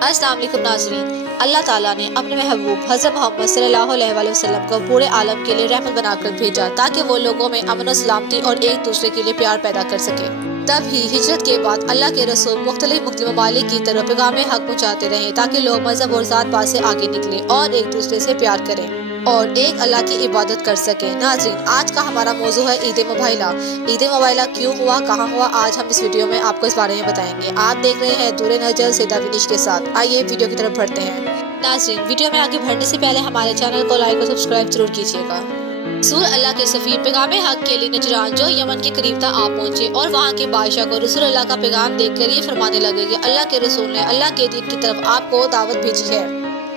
अस्सलाम वालेकुम नाज़रीन। अल्लाह ताला ने अपने महबूब हज़रत मोहम्मद सल्लल्लाहु अलैहि वसल्लम को पूरे आलम के लिए रहमत बनाकर भेजा ताकि वो लोगों में अमन और सलामती और एक दूसरे के लिए प्यार पैदा कर सके। तब ही हिजरत के बाद अल्लाह के रसूल मुख्तलिफ ममालिक की तरफ पैगाम हक पहुँचाते रहे ताकि लोग मजहब और ज़ात पात से आगे निकले और एक दूसरे से प्यार करें और एक अल्लाह की इबादत कर सके। नाज़रीन, आज का हमारा मौजू है ईद मुबाहिला। ईद मुबाहिला क्यों हुआ, कहाँ हुआ, आज हम इस वीडियो में आपको इस बारे में बताएंगे। आप देख रहे हैं दूर नजर से दाविश के साथ। आइए वीडियो की तरफ बढ़ते हैं। नाज़रीन, वीडियो में आगे बढ़ने से पहले हमारे चैनल को लाइक और सब्सक्राइब जरूर कीजिएगा। रसूल अल्लाह के सफ़ी पैगाम हक के लिए नजरान जो यमन के करीब था आ पहुंचे और वहाँ के बादशाह को रसूल अल्लाह का पैगाम देखकर ये फरमाने लगे कि अल्लाह के रसूल ने अल्लाह के दीन की तरफ आपको दावत भेजी है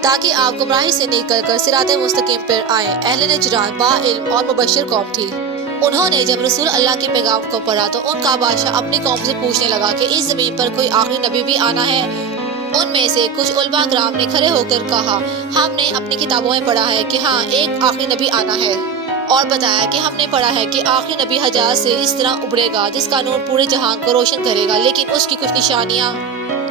ताकि आप गुमराही से निकल कर सिराते मुस्तकीम पर आए। अहले नजरान बाइल्म और मुबश्शिर कौम थी। उन्होंने जब रसूल अल्लाह के पैगाम को पढ़ा तो उनका बादशाह अपनी कौम से पूछने लगा कि इस जमीन पर कोई आखिरी नबी भी आना है। उनमें से कुछ उलमा कराम ने खड़े होकर कहा, हमने अपनी किताबों में पढ़ा है कि हाँ, एक आखिरी नबी आना है, और बताया कि हमने पढ़ा है कि आखिरी नबी हजाज से इस तरह उभरेगा जिसका नूर पूरे जहां को रोशन करेगा, लेकिन उसकी कुछ निशानियां।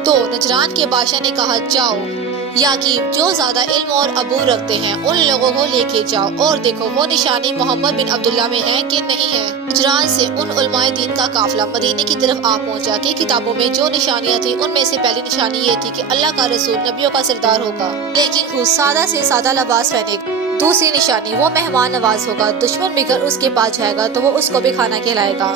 तो नजरान के बादशाह ने कहा, जाओ या कि जो ज्यादा इल्म और अबूर रखते हैं उन लोगों को लेके जाओ और देखो वो निशानी मोहम्मद बिन अब्दुल्ला में है कि नहीं है। नजरान से उन उलमाए दीन का काफिला मदीने की तरफ आ पहुंचा कि किताबों में जो निशानियां थी उनमें से पहली निशानी ये थी कि अल्लाह का रसूल नबियों का सरदार होगा, लेकिन खुद सादा से सादा लिबास पहनेगा। दूसरी निशानी, वो मेहमान नवाज होगा, दुश्मन भी अगर उसके पास जाएगा तो वो उसको भी खाना खिलाएगा।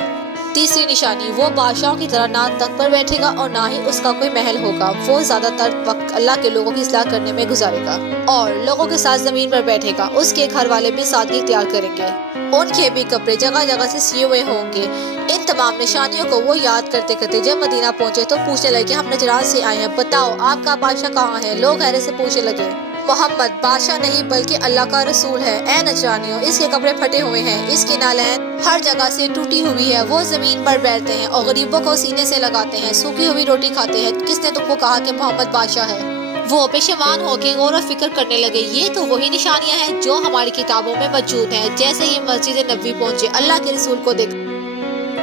तीसरी निशानी, वो बादशाहों की तरह ना तख्त पर बैठेगा और ना ही उसका कोई महल होगा। वो ज्यादातर वक्त अल्लाह के लोगों की इस्लाह करने में गुजारेगा और लोगों के साथ जमीन पर बैठेगा। उसके घर वाले भी सादगी इख्तियार करेंगे, उनके भी कपड़े जगह जगह से सिए हुए होंगे। इन तमाम निशानियों को वो याद करते करते जब मदीना पहुंचे तो पूछने लगे, हम नजरान से आए हैं, बताओ आपका बादशाह कहाँ है। लोग हैरत से पूछने लगे, मोहम्मद बादशाह नहीं बल्कि अल्लाह का रसूल है। ऐ नजरानियों, इसके कपड़े फटे हुए हैं, इसकी नालैन हर जगह से टूटी हुई है, वो जमीन पर बैठते हैं और गरीबों को सीने से लगाते हैं, सूखी हुई रोटी खाते हैं। किसने तुमको कहा कि मोहम्मद बादशाह है? वो पेशेमान होके गौर व फिक्र करने लगे, ये तो वही निशानियां हैं जो हमारी किताबों में मौजूद हैं। जैसे ही मस्जिद नबवी पहुंचे अल्लाह के रसूल को देखा।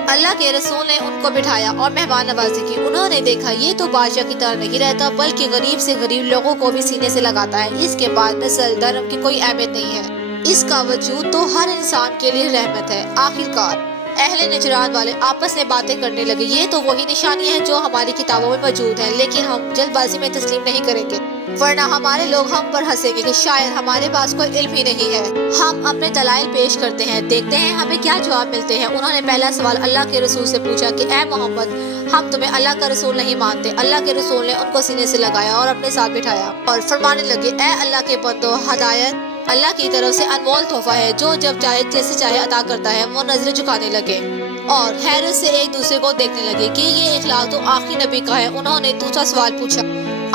अल्लाह के रसूल ने उनको बिठाया और मेहमान नवाजी की। उन्होंने देखा ये तो बादशाह की तरह नहीं रहता बल्कि गरीब से गरीब लोगों को भी सीने से लगाता है। इसके बाद नस्ल धर्म की कोई अहमियत नहीं है, इसका वजूद तो हर इंसान के लिए रहमत है। आखिरकार अहले नजरान वाले आपस में बातें करने लगे, ये तो वही निशानी है जो हमारी किताबों में मौजूद है, लेकिन हम जल्दबाजी में तस्लीम नहीं करेंगे वरना हमारे लोग हम पर हंसेंगे कि शायद हमारे पास कोई इल्म ही नहीं है। हम अपने दलाइल पेश करते हैं, देखते हैं हमें क्या जवाब मिलते हैं। उन्होंने पहला सवाल अल्लाह के रसूल से पूछा कि ए मोहम्मद, हम तुम्हें अल्लाह का रसूल नहीं मानते। अल्लाह के रसूल ने उनको सीने से लगाया और अपने साथ बिठाया और फरमाने लगे, ए अल्लाह के बंदो, हदायत अल्लाह की तरफ से अनमोल तोहफा है, जो जब चाहे जैसे चाहे अता करता है। वो नजरें झुकाने लगे और हैरत से एक दूसरे को देखने लगे कि ये इखलाक तो आखिरी नबी का है। उन्होंने दूसरा सवाल पूछा,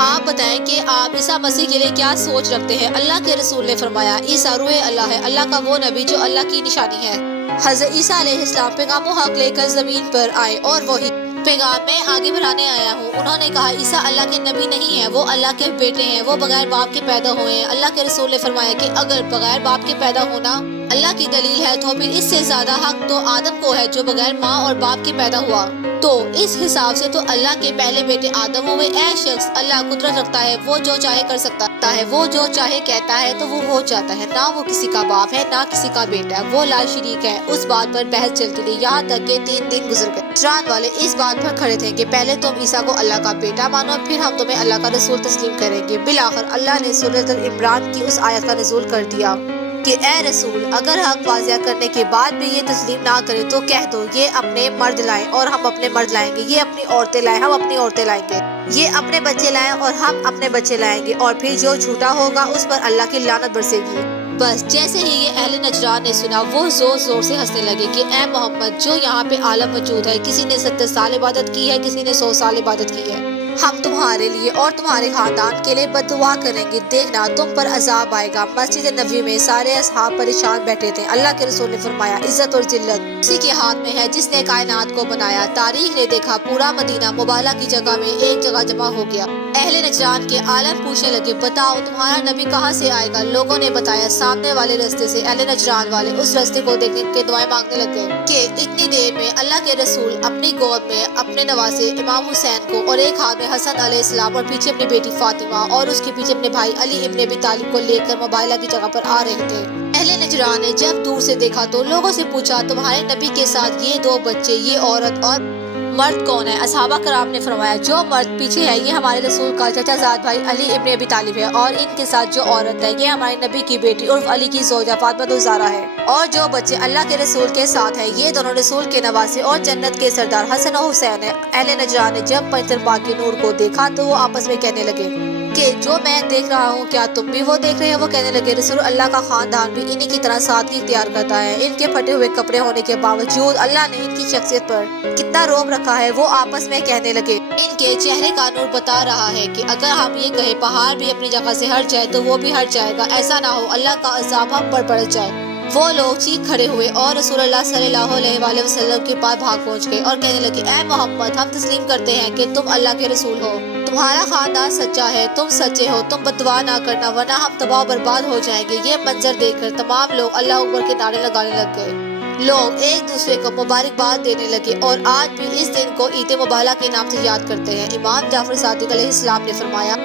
आप बताएं कि आप ईसा मसीह के लिए क्या सोच रखते हैं। अल्लाह के रसूल ने फरमाया, ईसा रूह अल्लाह है, अल्लाह का वो नबी जो अल्लाह की निशानी है। हज़रत ईसा अलैहिस्सलाम पैगाम हक लेकर जमीन पर आए और वही पैगाम मैं आगे बढ़ाने आया हूँ। उन्होंने कहा, ईसा अल्लाह के नबी नहीं है, वो अल्लाह के बेटे हैं, वो बगैर बाप के पैदा हुए हैं। अल्लाह के रसूल ने फरमाया कि अगर बगैर बाप के पैदा होना अल्लाह की दलील है तो फिर इससे ज्यादा हक तो आदम को है जो बगैर माँ और बाप के पैदा हुआ। तो इस हिसाब से तो अल्लाह के पहले बेटे आदम हुए। ऐ शख्स, अल्लाह कुदरत रखता है, वो जो चाहे कर सकता है, वो जो चाहे कहता है तो वो हो जाता है। ना वो किसी का बाप है ना किसी का बेटा है, वो ला शरीक है। उस बात पर बहस चलती रही, यहाँ तक के 3 दिन गुजर गए। नजरान वाले इस बात पर खड़े थे कि पहले तुम ईसा को अल्लाह का बेटा मानो, फिर हम तुम्हें अल्लाह का रसूल तस्लीम करेंगे। बिलाखिर अल्लाह ने सूरत अल इमरान की उस आयत का नज़ूल कर दिया कि ए रसूल, अगर हक वाज़िया करने के बाद भी ये तस्लीम ना करे तो कह दो, ये अपने मर्द लाएं और हम अपने मर्द लाएंगे, ये अपनी औरतें लाएं हम अपनी औरतें लाएंगे, ये अपने बच्चे लाएं और हम अपने बच्चे लाएंगे, और फिर जो झूठा होगा उस पर अल्लाह की लानत बरसेगी। बस जैसे ही ये अहले नजरान ने सुना वो जोर जोर से हंसने लगे कि ए मोहम्मद, जो यहाँ पे आलम मौजूद है, किसी ने 70 साल इबादत की है, किसी ने 100 साल इबादत की है। हम तुम्हारे लिए और तुम्हारे खानदान के लिए बददुआ करेंगे, देखना तुम पर अजाब आएगा। मस्जिद नबवी में सारे असहाब परेशान बैठे थे। अल्लाह के रसूल ने फरमाया, इज्जत और जिल्लत उसी के हाथ में है जिसने कायनात को बनाया। तारीख ने देखा पूरा मदीना मुबाला की जगह में एक जगह जमा हो गया। अहले नजरान के आलम पूछने लगे, बताओ तुम्हारा नबी कहाँ से आएगा। लोगों ने बताया, सामने वाले रास्ते से। अहले नजरान वाले उस रास्ते को देखने के दुआएं मांगने लगे कि इतनी देर में अल्लाह के रसूल अपनी गोद में अपने नवासे इमाम हुसैन को और एक हाथ सामने हसन अलैहिस्सलाम और पीछे अपनी बेटी फातिमा और उसके पीछे अपने भाई अली इब्न अबी तालिब को लेकर मुबाइला की जगह पर आ रहे थे। अहले नजरान ने जब दूर से देखा तो लोगों से पूछा, तुम्हारे नबी के साथ ये दो बच्चे, ये औरत और मर्द कौन है? असहाबा कराम ने फरमाया, जो मर्द पीछे है ये हमारे रसूल का चचाजाद भाई अली इब्न अबी तालिब है, और इनके साथ जो औरत है ये हमारे नबी की बेटी उर्फ अली की ज़ौजा फातिमा ज़हरा है, और जो बच्चे अल्लाह के रसूल के साथ हैं ये दोनों रसूल के नवासे और जन्नत के सरदार हसन और हुसैन है। अहले नजरान ने जब पैंतर पाक के नूर को देखा तो वो आपस में कहने लगे कि जो मैं देख रहा हूँ क्या तुम भी वो देख रहे हो? वो कहने लगे, रसूल अल्लाह का खानदान भी इन्हीं की तरह सादगी इख्तियार करता है। इनके फटे हुए कपड़े होने के बावजूद अल्लाह ने इनकी शख्सियत पर कितना रोब रखा है। वो आपस में कहने लगे, इनके चेहरे का नूर बता रहा है कि अगर हम ये कहे पहाड़ भी अपनी जगह से हट जाए तो वो भी हट जाएगा, ऐसा ना हो अल्लाह का अज़ाब हम पर पड़ जाए। वो लोग चीख खड़े हुए और रसूलुल्लाह सल्लल्लाहु अलैहि वसल्लम के पास भाग पहुंच गए और कहने लगे, ऐ मोहम्मद, हम तस्लीम करते हैं कि तुम अल्लाह के रसूल हो, तुम्हारा खानदान सच्चा है, तुम सच्चे हो, तुम बददुआ ना करना वरना हम तबाह बर्बाद हो जाएंगे। ये मंजर देखकर तमाम लोग अल्लाह अकबर के नारे लगाने लग गए। लोग एक दूसरे को मुबारकबाद देने लगे और आज भी इस दिन को ईद मुबाला के नाम से याद करते हैं। इमाम जाफर सादिक अलैहिस्सलाम ने फरमाया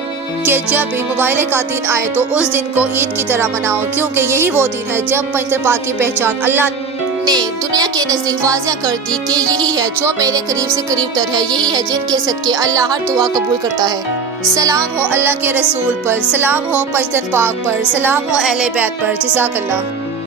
कि जब भी मुबाइले का दिन आए तो उस दिन को ईद की तरह मनाओ, क्योंकि यही वो दिन है जब पैंतर पाक की पहचान अल्लाह ने दुनिया के नजदीक वाज़िया कर दी कि यही है जो मेरे करीब से करीब तर है, यही है जिनके सदके अल्लाह हर दुआ कबूल करता है। सलाम हो अल्लाह के रसूल पर, सलाम हो पैंतर पाक पर, सलाम हो अहले बैत पर। जज़ाकल्लाह।